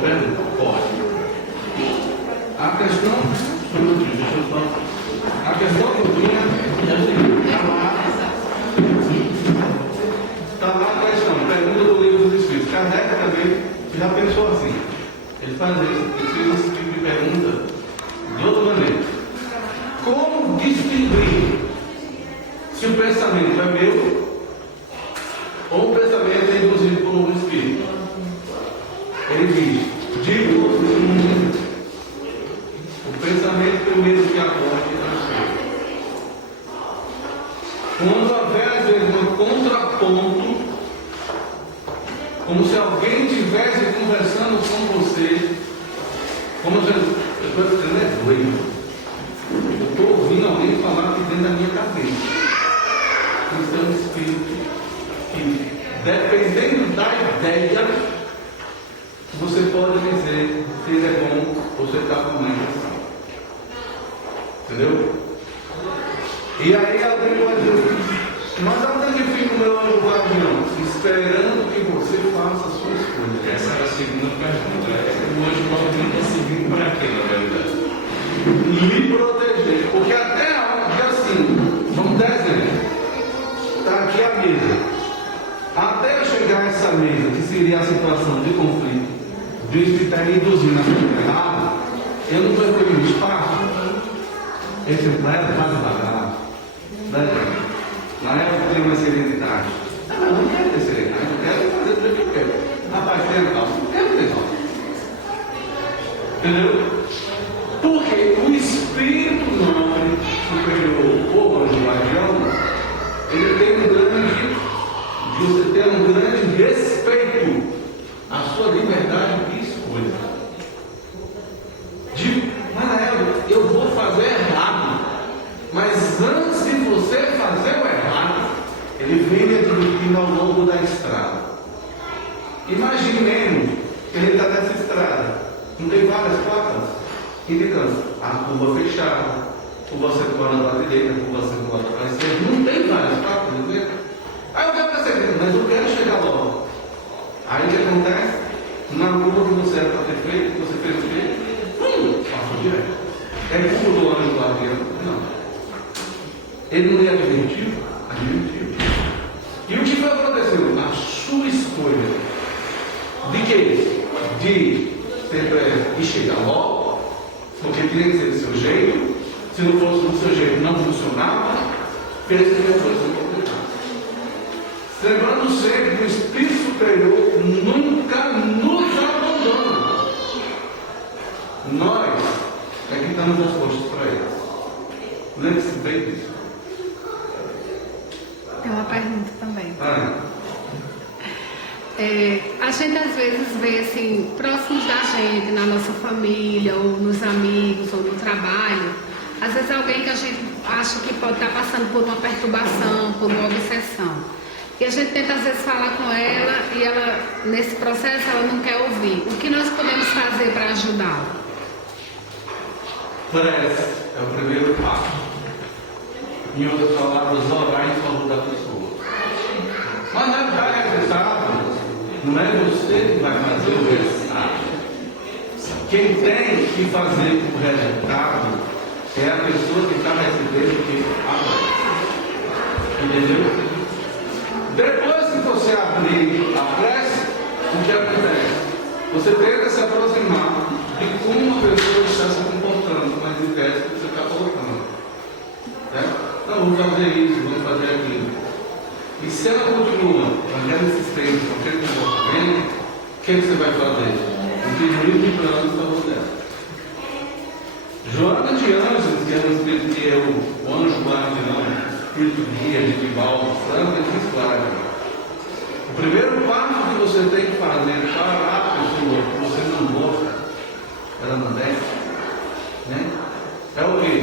pergunta? Pode. A questão que eu tinha é o seguinte: está lá a questão, pergunta do livro dos Espíritos. Kardec também já pensou assim. Ele faz esse tipo de pergunta de outra maneira. Como distinguir se o pensamento é meu ou o pensamento é induzido por um Espírito? Ele diz: digo o pensamento primeiro que acorda é o seu. Quando houver às vezes um contraponto, como se alguém estivesse conversando com você, como se eu estou dizendo, é doido. Eu estou ouvindo alguém falar aqui dentro da minha cabeça. Isso é um espírito que, dependendo da ideia, você pode dizer se ele é bom ou se ele está com má intenção. Entendeu? E aí alguém pode dizer: mas aonde é que fica o meu anjo guardião? Esperando que você faça as suas coisas. Essa era a segunda pergunta. O anjo guardião está servindo para quê, na verdade? Lhe proteger. Porque até a hora que assim, vamos dar exemplo. Está aqui a mesa. Até eu chegar a essa mesa, que seria a situação de conflito, de espírito me induzindo a coisa errada, eu não percebi o espaço. Esse leva mais devagar. Na época tem uma serenidade. Eu não quero ter serenidade, eu quero fazer tudo o que eu quero. Rapaz, tem calma, não quero ter calma. Entendeu? Porque o espírito nobre superior, ou anjo guardião, ele tem você tem um grande respeito à sua liberdade de escolha. Manael, eu vou fazer errado, mas antes de você fazer o errado, ele vem me admitindo ao longo da estrada. Imaginemos que ele está nessa estrada, não tem várias placas indicando a curva fechada, curva circulando para a direita, curva circulando para a esquerda, não tem várias placas, entendeu? Aí eu quero perceber, mas eu quero chegar logo. Aí o que acontece? Na curva que você era para ter feito, que você fez o quê? Passou direto. É curva do anjo guardião? Não. Ele não lhe advertiu? Advertiu. E o que foi aconteceu? A sua escolha. De quê? De chegar logo, porque tinha que ser do seu jeito. Se não fosse do seu jeito, não funcionava. Fez que não fosse complicado. Lembrando sempre que o Espírito Superior nunca nos abandona. Nós é que estamos dispostos para eles. Lembre-se bem disso. Tem uma pergunta também. A gente às vezes vê assim, próximos da gente, na nossa família, ou nos amigos, ou no trabalho, às vezes alguém que a gente acha que pode estar passando por uma perturbação, por uma obsessão. E a gente tenta às vezes falar com ela e ela, nesse processo, ela não quer ouvir. O que nós podemos fazer para ajudá-la? Prece é o primeiro passo. Em outras palavras, orar em favor da pessoa. Mas não é já resultado. Não é você que vai fazer o resultado. Quem tem que fazer o resultado é a pessoa que está recebendo que agora. Entendeu? Depois que você abrir a prece, o que acontece? Você tenta se aproximar de como uma pessoa está se comportando, mas em tese que você está colocando. Não, vamos fazer isso, vamos fazer aquilo. E se ela continua com aquela insistência, com aquele comportamento, o que você vai fazer? Um pedido de plano em favor dela. Joana de Anjos, que é um espírito que é o anjo guardião, espírito guia de Divaldo Franco, ele diz claro: o primeiro passo que você tem que fazer para a pessoa que você não gosta, ela não desce, né? É o quê?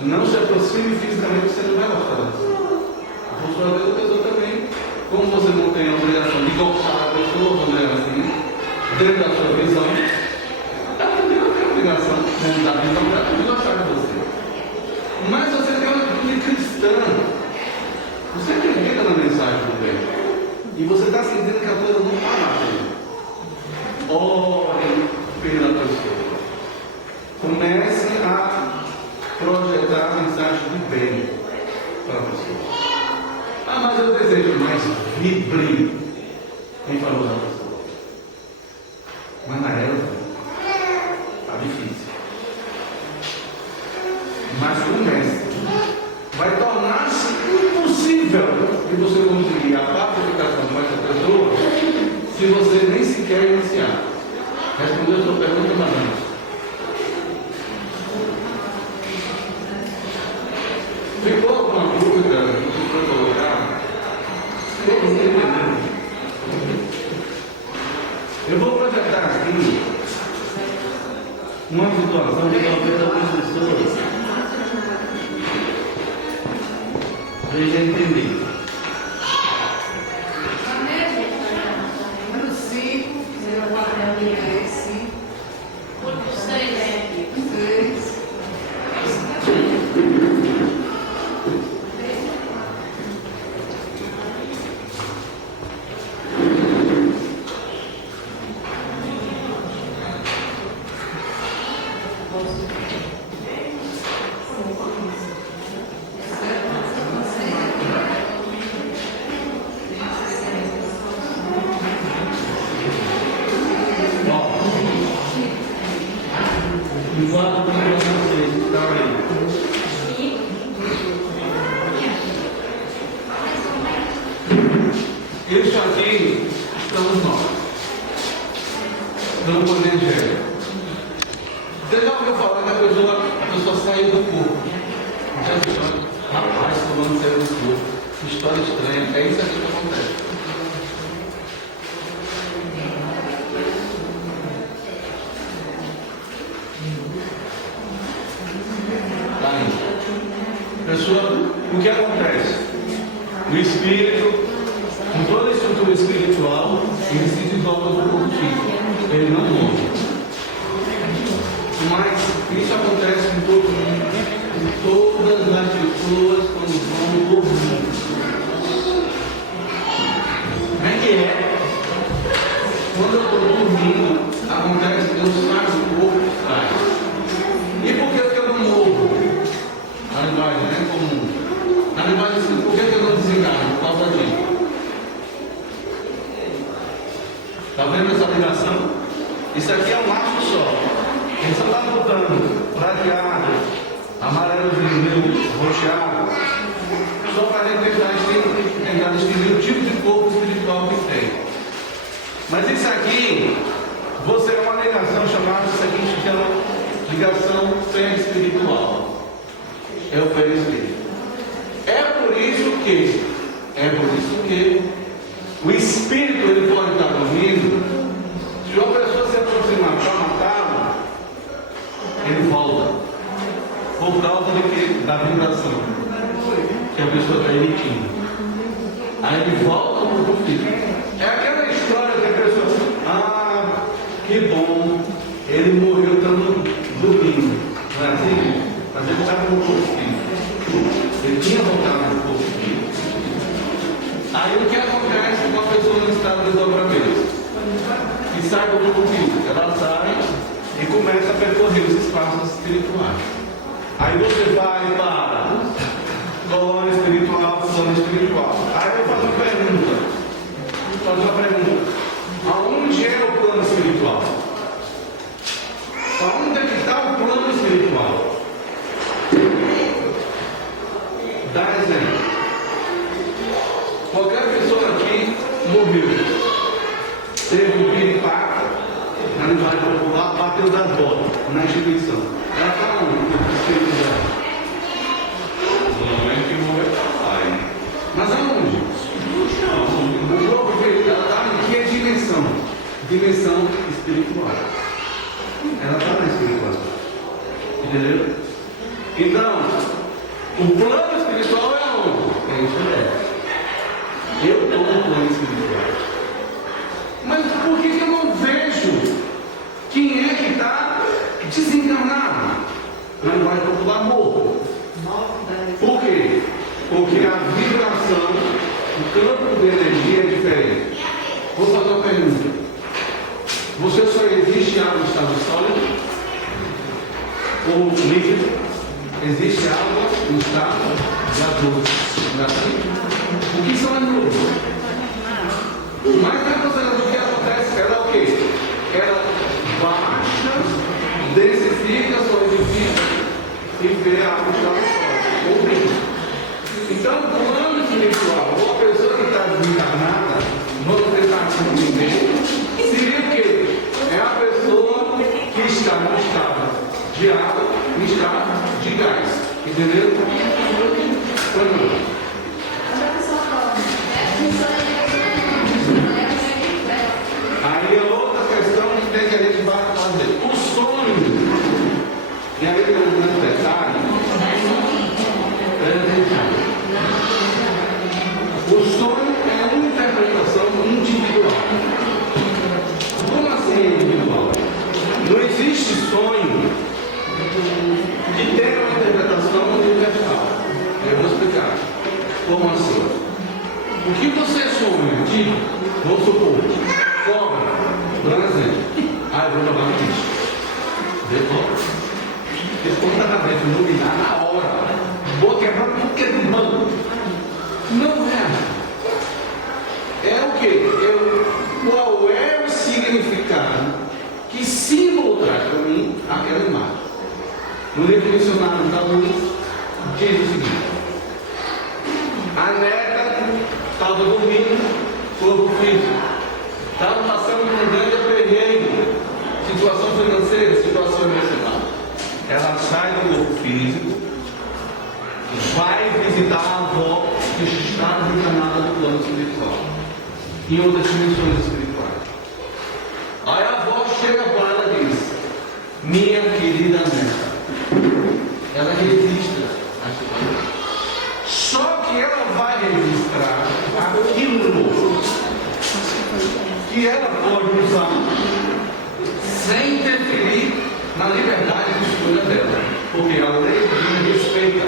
Não se aproxime fisicamente, você não vai gostar da pessoa. Por sua vez, a pessoa também, como você não tem a obrigação de gostar da pessoa, quando é assim, dentro da sua visão, ela também não tem a obrigação, dentro da visão dela, de gostar de você. Mas você tem uma atitude cristã. Você acredita na mensagem do bem. E você está sentindo que a coisa não está lá. Ora, desejo, mas vibre em favor da pessoa. Mas na época, está difícil. Mas o mestre vai tornar-se impossível de você conseguir a pacificação com essa pessoa se você nem sequer iniciar. Respondeu a sua pergunta, mas ficou alguma dúvida no que foi colocado? Todos entenderam? Eu vou projetar aqui uma situação que talvez algumas pessoas já entenderam. Número 5, será o papel de esse. Número 6. Enquanto vocês estão aí, isso aqui estamos nós. Não podemos ver. Você já ouviu falar que a pessoa saiu do corpo? Já viu? Rapaz, fulano saiu do corpo. Que história estranha. É isso aqui que acontece. Pessoa, o que acontece? O espírito, com toda a estrutura espiritual, ele se dissolve do corpo físico. Ele não morre. Mas isso acontece com todo mundo, com todas as pessoas quando vão dormir. Como é que é? Quando eu estou dormindo, acontece que eu saio do corpo e saio. E por que eu não morro? A linguagem é comum. A linguagem assim, por que eu não desencarno? Por causa disso. Está vendo essa ligação? Isso aqui é um laço só. Ele só está botando prateado, amarelo, vermelho, roxeado, só para a gente tentar distinguir o tipo de corpo espiritual que tem. Mas isso aqui, você é uma ligação chamada, isso aqui se chama ligação perispiritual. É o perispírito. É por isso que o espírito ele pode estar dormindo. Se uma pessoa se aproximar para matá-lo, ele volta. Por causa da vibração que a pessoa está emitindo. Aí ele volta para o corpo físico. É aquela história que a pessoa, que bom, ele morreu estando dormindo. Não é assim? Mas ele estava no corpo físico. Ele tinha voltado no corpo físico. Aí o que acontece com a pessoa no estado de desdobramento? Que sai do corpo físico. Ela sai e começa a percorrer os espaços espirituais. Aí você vai para colônia espiritual, zona espiritual. Aí eu faço uma pergunta. Aonde é o plano espiritual? Aonde é que está o plano espiritual? Dá exemplo. Qualquer pessoa aqui morreu. Teve um piripaque, na linguagem popular, bateu das botas na instituição. Ela está onde? Normalmente morre pai, né? Mas aonde? O corpo espiritual, ela está em que dimensão? Dimensão espiritual. Ela está na espiritual. Entendeu? Então, o plano espiritual é onde? É isso mesmo. Eu estou no plano espiritual. Mas por que eu não vejo quem é que está desencarnado? Na linguagem popular, morto. Por quê? Porque a vibração, o campo de energia é diferente. Vou fazer uma pergunta. Você só existe no estado sólido? Ou líquido? existe água no estado gasoso. Não é assim? O que são as nuvens? Mas o que acontece? Ela é o quê? Ela baixa, densifica, solidifica e vê a água estar fora. Então, no plano espiritual, ou a pessoa que está desencarnada, vamos tentar entender, seria o quê? É a pessoa que está no estado de água e estado de gás. Entendeu? Aí é outra questão que tem que a gente vai fazer. O sonho, e aí tem um grande detalhe, o sonho é uma interpretação individual. Como assim individual? Não existe sonho que tenha uma interpretação universal. Eu vou explicar. Como assim? O que você sonha? Tipo, vamos supor, cobra, dando exemplo. Eu vou jogar no lixo. Responda na cabeça, iluminar na hora. Vou quebrar tudo que é do banco. Não é. É o quê? Qual é o significado? Que símbolo traz para mim aquela imagem? No livro Missionário da Luz, diz o seguinte: a neta estava dormindo, corpo físico, estava passando por um grande aperreio, situação financeira, situação emocional. Ela sai do corpo físico, vai visitar a avó que está desencarnada no plano espiritual, em outras dimensões espirituais. Aí a avó chega para ela e diz: minha querida neta. Ela registra a situação. Só que ela vai registrar aquilo que ela pode usar sem interferir na liberdade de escolha dela. Porque a lei divina respeita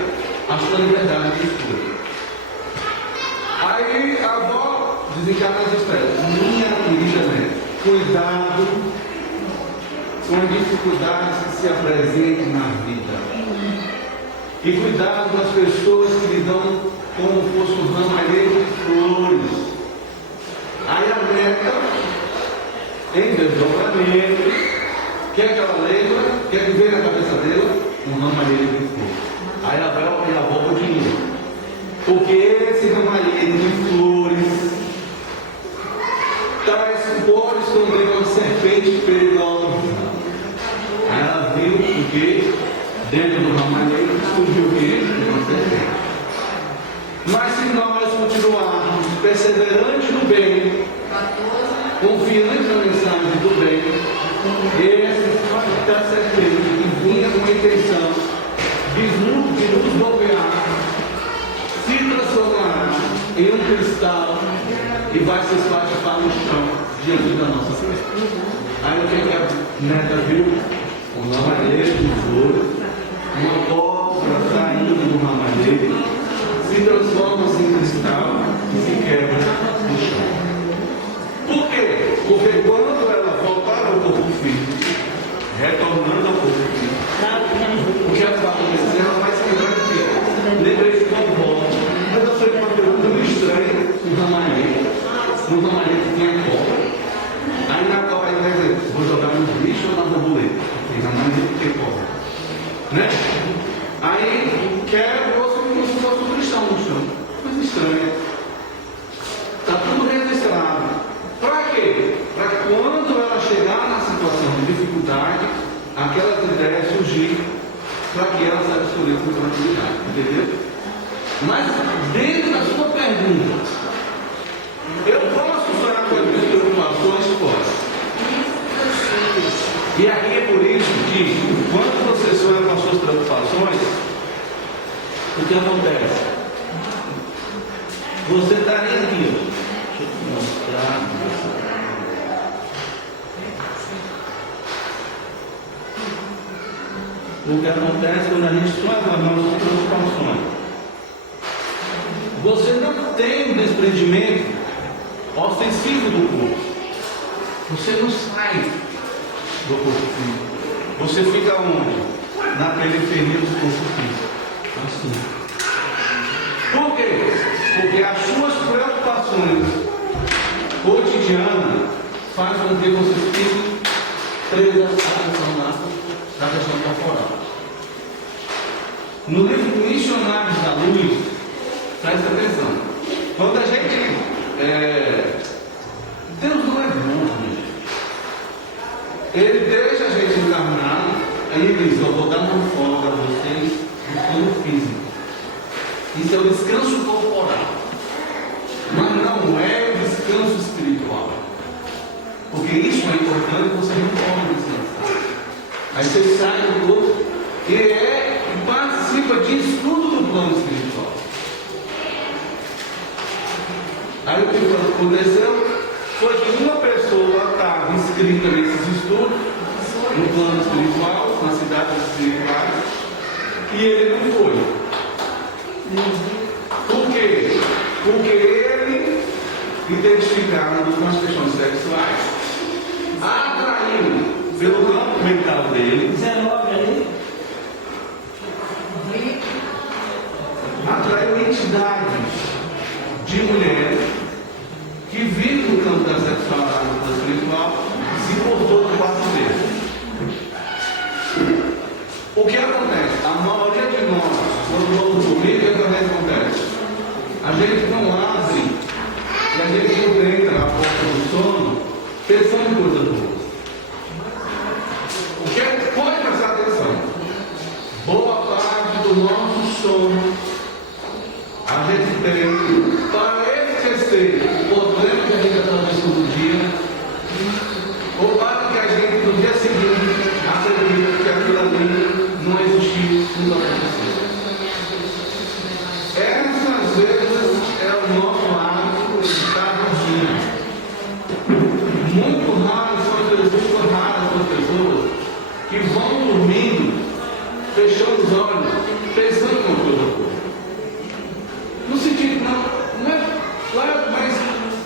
a sua liberdade de escolha. Aí a avó desencarna as estrelas: minha querida neta, cuidado com dificuldades que se apresentem na vida. E cuidado com as pessoas que lhe dão como fosse um ramalheiro de flores. Aí a neta, em desdobramento, quer que ela lembra, quer que venha na cabeça dela um ramalheiro de flores. Aí a avó continua: porque esse ramalheiro de flores pode esconder uma serpente perigosa. Aí ela viu o que? Dentro do ramalheiro surgiu o que? Uma serpente. Mas se nós continuarmos perseverantes no bem, confiantes na mensagem do bem, essa serpente que vinha com a intenção de nos golpear, se transformará em um cristal e vai se espatifar no chão diante da nossa frente. Aí o que a neta viu? Um ramalheiro de flores, uma cobra saindo do ramalheiro, se transforma-se em cristal e se quebra no chão. Por quê? Porque quando ela voltar ao corpo físico, retornando ao corpo físico, o que ela vai acontecer? Ela vai se lembrar de quê? Lembrei de como volta. Mas eu sei uma pergunta muito estranha: um ramalheiro que tinha cobra. Aí na cobra ele vai dizer: vou jogar no lixo ou na borboleta? Tem ramalheiro que tem cobra, né? Aí quebra-se como se fosse um cristal no chão. Coisa estranha. Está tudo registrado. Para quê? Para que quando ela chegar na situação de dificuldade, aquelas ideias surgirem, para que ela saiba escolher com tranquilidade. Entendeu? Mas dentro da sua pergunta, eu posso sonhar com as minhas preocupações? Posso. E aí é por isso que, quando você sonha com as suas preocupações, o que acontece? Você estaria aqui, ó. Deixa eu mostrar. O que acontece quando a gente sonha com as nossas preocupações? Você não tem um desprendimento ostensivo do corpo. Você não sai do corpo físico. Você fica onde? na periferia do corpo físico. Assim. Por quê? Porque as suas preocupações cotidianas fazem com que você fique preso à questão da questão corporal. No livro Missionários da Luz, presta atenção. Quando a gente. Deus não é burro, gente. Ele deixa a gente encarnar, aí ele diz: eu vou dar uma folga a vocês no plano físico. Isso é o descanso corporal, mas não é o descanso espiritual. Porque isso é importante, você não pode descansar. Aí você sai do corpo e participa disso tudo no plano espiritual. Aí o que aconteceu foi que uma pessoa estava inscrita nesses estudos, no plano espiritual, nas cidades espirituais, e ele não foi. Por quê? Porque ele, identificado com as questões sexuais, atraiu pelo campo mental dele, 19 aí, atraiu entidades de mulheres que vivem no campo da sexualidade no plano espiritual e se portou no quarto dele. O que acontece? A maioria de nós, quando vamos dormir, o que acontece? A gente não abre e a gente não entra a porta do sono pensando em coisa boa. O que é? Pode prestar atenção. Boa parte do nosso sono a gente tem para esquecer o problema que a gente atravessa no dia, ou para que a gente no dia seguinte acredite que aquilo ali não existiu, não aconteceu. Essas vezes é o nosso hábito de estar dormindo. Muito raras são as pessoas que vão dormindo, fechando os olhos, pensando em uma coisa boa. No sentido, não é claro, mas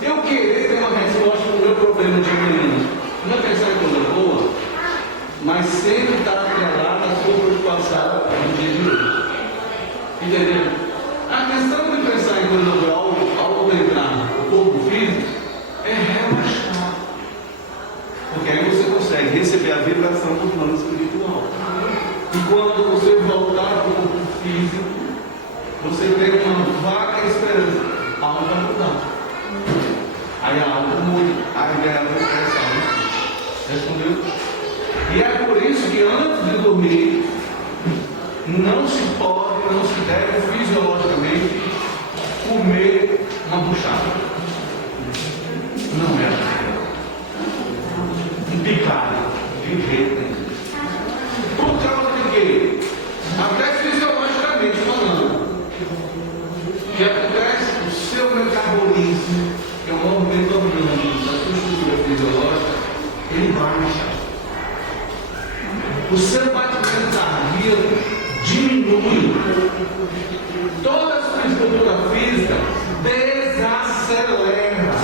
eu querer ter uma resposta para o meu problema de amanhã, não é pensar em coisa boa, mas sempre estar atrelado à sua preocupação no dia de hoje. Entendeu? A questão de pensar em coisa boa ao entrar no corpo físico é relaxar. Porque aí você consegue receber a vibração do plano espiritual. E quando você voltar para o corpo físico, você tem uma vaga esperança. A alma vai mudar. Aí a alma muda. A ideia vai crescer. Respondeu? E é por isso que antes de dormir, não se pode, não se deve fisiologicamente comer uma buchada. Não é. Um picado. De jeito nenhum. Por causa de quê? Até fisiologicamente falando. O que acontece? O seu metabolismo, que é um movimento orgânico da sua estrutura fisiológica, ele baixa. O seu batimento cardíaco diminui. Toda a sua estrutura física desacelera.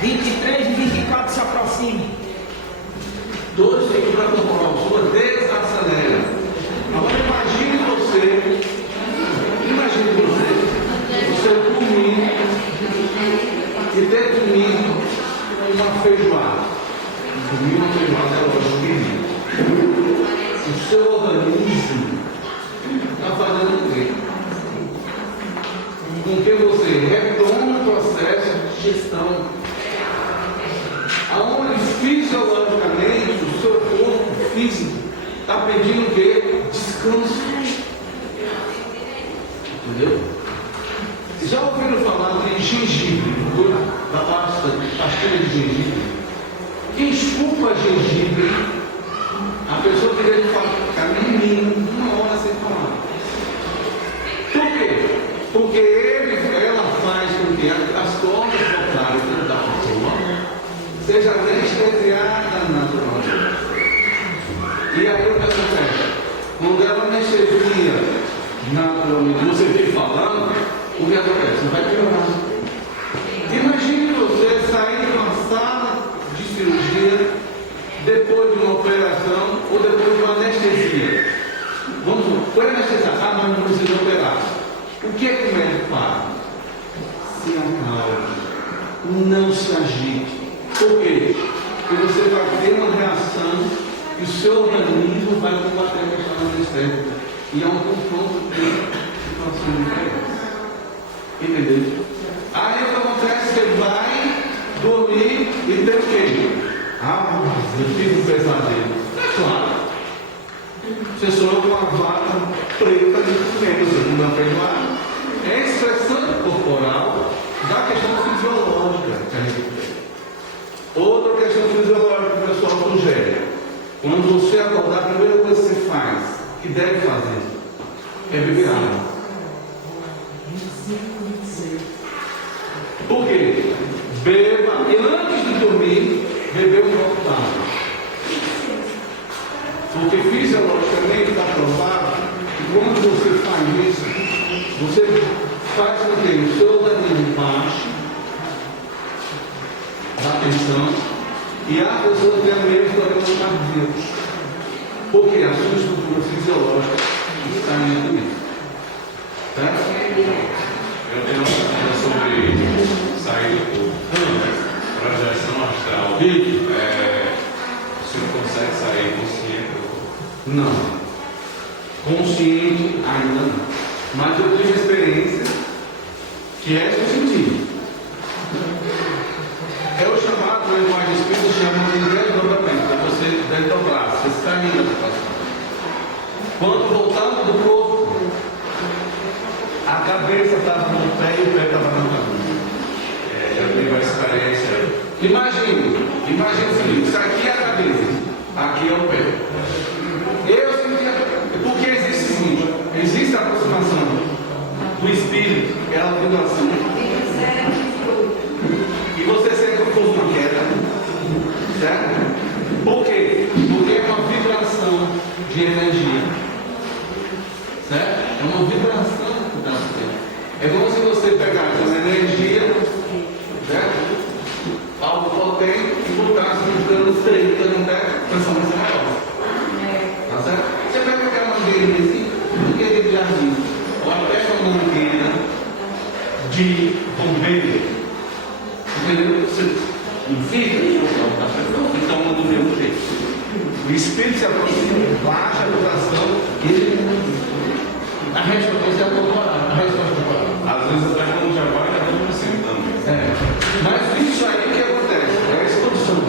23 e 24 se aproximam. Toda a estrutura corporal sua desacelera. Agora imagine você comer e ter comido uma feijoada. Comer uma feijoada é lógico. O seu organismo está fazendo o quê? Com que você retoma o processo de digestão. Aonde fisiologicamente o seu corpo físico está pedindo o quê? Descanso. Entendeu? Já ouviram falar de gengibre? Da pastilha de gengibre? Quem escupa gengibre, a pessoa teria que ficar no mínimo uma hora sem falar. Por quê? Porque ela faz com que as cordas vocais da pessoa sejam anestesiadas naturalmente. E aí o que acontece? Quando ela anestesia naturalmente, você fica falando, o que acontece? Você vai piorar. Imagine você sair de uma sala de cirurgia depois de uma operação ou depois de uma anestesia. Vamos supor, foi anestesiado, mas não precisa operar. O que é que o médico faz? Se acalme, não se agite. Por quê? Porque você vai ter uma reação e o seu organismo vai combater a questão do anestésico. E é um confronto com a sua diferença. Entendeu? Aí o que acontece? Você vai dormir e tem o quê? Eu tive um pesadelo. É claro. Você sonhou com uma vaca preta de comendo, você não aprende lá. É a expressão corporal da questão fisiológica que a gente tem. Outra questão fisiológica que o pessoal sugere. Quando você acordar, a primeira coisa que você faz, que deve fazer, é beber água. Por quê? Beba, e antes de dormir, beber um copo d'água. Porque fisiologicamente está provado que quando você faz isso, você faz com que o seu organismo baixe da tensão e a pessoa tenha menos problemas cardíacos. Porque a sua estrutura fisiológica está em equilíbrio. Certo? Eu tenho uma pergunta sobre sair do corpo. Projeção astral. O senhor consegue sair consciente do corpo? Não. Consciente ainda não. Mas eu tive experiência que é esse sentido. É o chamado na linguagem espírita, chamado de desdobramento. É você desdobrar, você sair da situação. Quando voltando do corpo, a cabeça estava no pé e o pé estava na cabeça. Já tive uma experiência. Imagine o seguinte, isso aqui é a cabeça, aqui é o pé. Eu sentia, porque existe o seguinte, existe a aproximação do espírito, que é a vibração. E você sente um pouco uma queda, certo? Por quê? Porque é uma vibração de energia, certo? É uma vibração que está acontecendo. É como se você pegasse uma energia, certo? Algo potente e botasse um cano estreito no pé, transformação maior. Tá certo? Você pega aquela mangueirinha assim, mangueira de jardim, ou até uma mangueira de bombeiro. Entendeu? Você enfia, então não do mesmo jeito. O espírito se aproxima, baixa a vibração e ele. A resposta é corporal. Às vezes até quando já vai, já estamos sentando. Mas isso aí que acontece, é a expansão.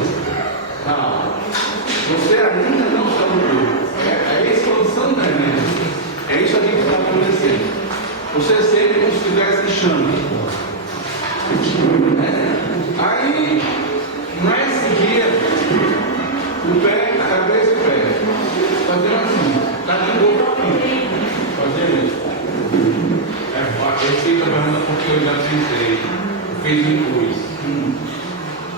Você ainda não está no corpo. É a expansão da energia. É isso aqui que está acontecendo. Você sente como se estivesse chame. Aí, mais seguida, o pé, a cabeça e o pé. Fazendo assim, está de boca aqui. Fazendo isso. Eu fiquei trabalhando porque eu já tentei. Fez em cruz.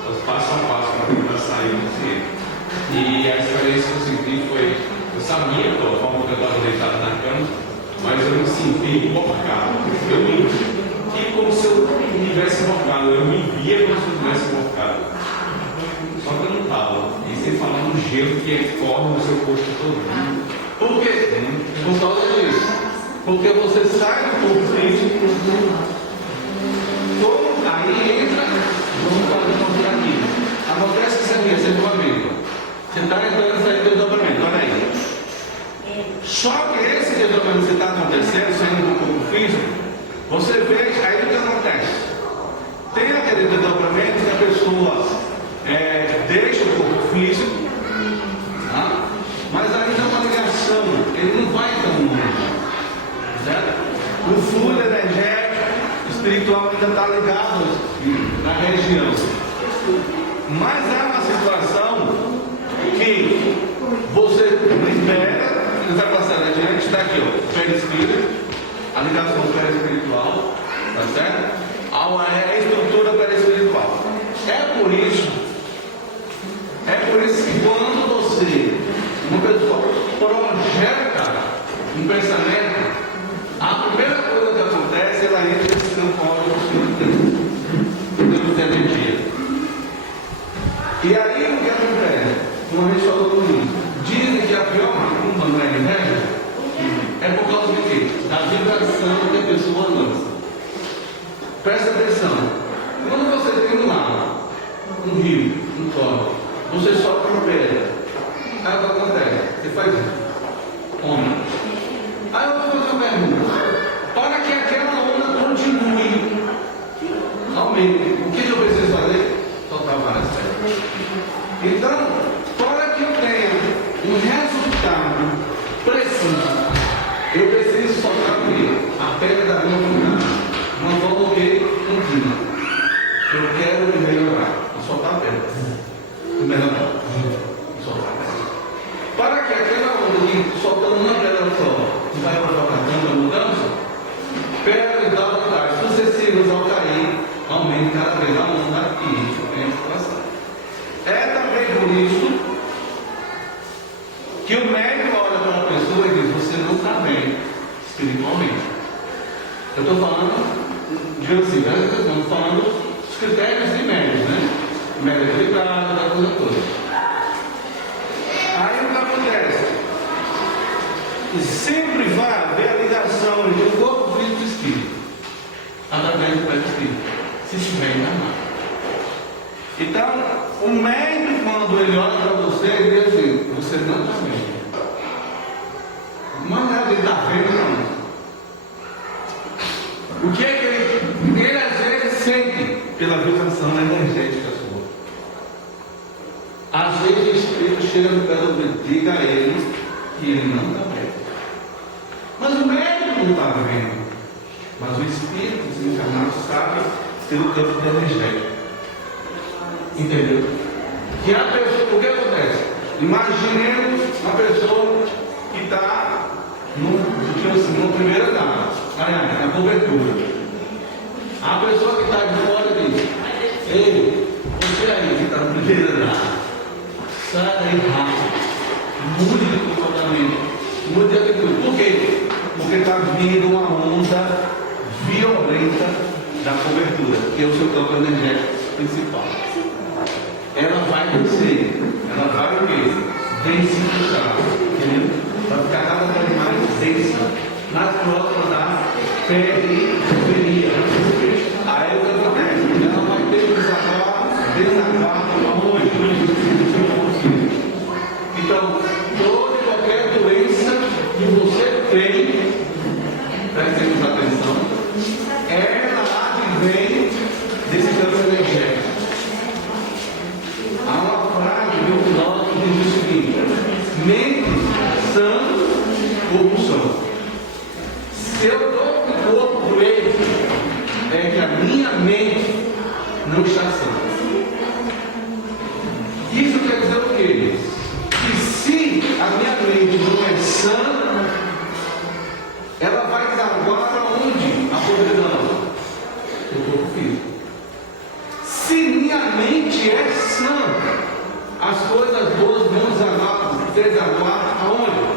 Os passo a passo para tentar sair do centro. E a experiência que eu senti foi. Eu sabia a forma que eu estava deitado na cama, mas eu me senti enforcado. Eu me vi como se eu estivesse enforcado. Eu me via como se eu estivesse enforcado. Só que eu não estava. E sem falar no gelo que corre no seu corpo todo. Por quê? Por causa disso. Porque você sai do corpo físico, como aí entra, vamos fazer aqui. Acontece isso aqui, esse é do amigo. Você está entrando e saindo do desdobramento, olha aí. Só que esse desdobramento que está acontecendo, saindo do corpo físico, você vê, aí o que acontece? Tem aquele desdobramento que a pessoa deixa o corpo físico, tá? Mas ainda é uma ligação, ele não vai tão longe. Certo? O fluido energético espiritual ainda está ligado na região. Mas há uma situação que você libera, ele vai passar adiante, está aqui, ó, perispírito, a ligação perispiritual, tá certo? A estrutura perispiritual. É por isso que quando você, uma pessoa, projeta um pensamento, a primeira coisa que acontece, ela entra nesse campo de energia. E aí o que acontece? Como a gente falou no início, dizem que a pior macumba não é inveja, faz isso. Homem. Aí eu vou fazer uma pergunta. Para que aquela onda continue, aumente, o que eu preciso fazer? Soltar várias pedras. Então, para que eu tenha um resultado preciso, eu preciso soltar o quê? A pedra da minha vontade. Uma forma contínua. Eu quero me melhorar. Vou soltar a pedra. Vou melhorar. Vou soltar a pedra. Para que aquela onda que soltando uma pedra só vai provocando a mudança, pedras da vontade sucessivas ao cair, aumente cada vez a onda e isso tem a situação. É também por isso que o médico olha para uma pessoa e diz: você não está bem espiritualmente. Eu estou falando de assim, não estou falando dos critérios de médicos, né? Médio equilibrado, da coisa toda. Aí o que acontece? Sempre vai haver a ligação entre o corpo físico e o espírito, através do espírito, se estiver enganado. Então, o médico, quando ele olha para você, ele diz assim: você não está bem. Mas não é ele está vendo, não. O que é que ele às vezes sente pela vibração energética sua? Às vezes o espírito chega no pé do ouvido, diga a ele que ele não está bem. Mas o médico não está vendo. Mas o espírito desencarnado sabe pelo campo energético. Entendeu? Que a pessoa, o que acontece? Imaginemos uma pessoa que está no primeiro andar, na cobertura. A pessoa que está de fora diz: ei, você aí que está no primeiro andar, sai daí rápido, mude de comportamento, mude de atitude. Por quê? Porque está vindo uma onda violenta da cobertura, que é o seu campo energético principal. Ela vai crescer, ela vai o quê? Densificar, entendeu? Vai ficar cada vez mais densa, na próxima da periferia. Aí o que acontece? Ela vai ter que desaguar aonde? Então, toda e qualquer doença que você tem, prestemos atenção, ela advém desse campo energético. Há uma frase de um filósofo que diz o seguinte: mente sã, corpo sã. Se eu estou com o corpo doente, é que a minha mente não está sã. Isso quer dizer o quê? Que se a minha mente não é sã, ela vai desaguar para onde? A podridão. O corpo físico. Se minha mente é sã, as coisas boas vão desaguar aonde?